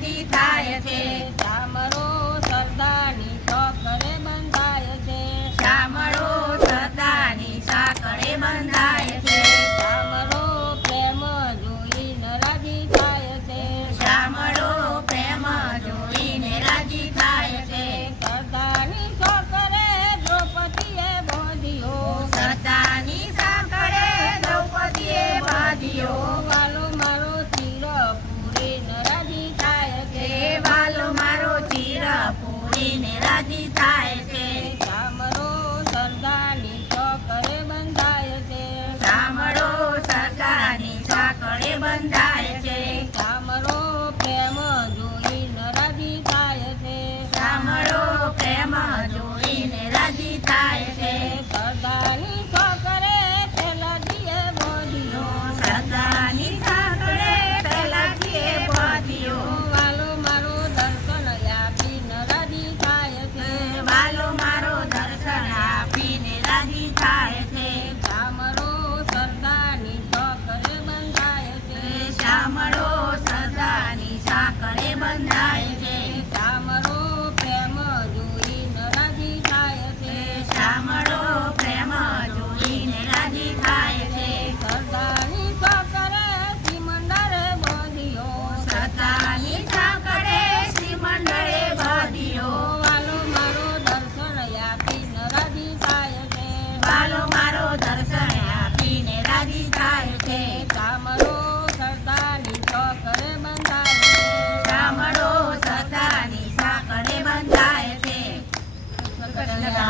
你打。I need ચામડો સદાની સાકળે બંધાય છે. ચામડો પ્રેમ જોઈને રાજી થાય છે. ચામડો પ્રેમ જોઈને રાજી થાય 拜拜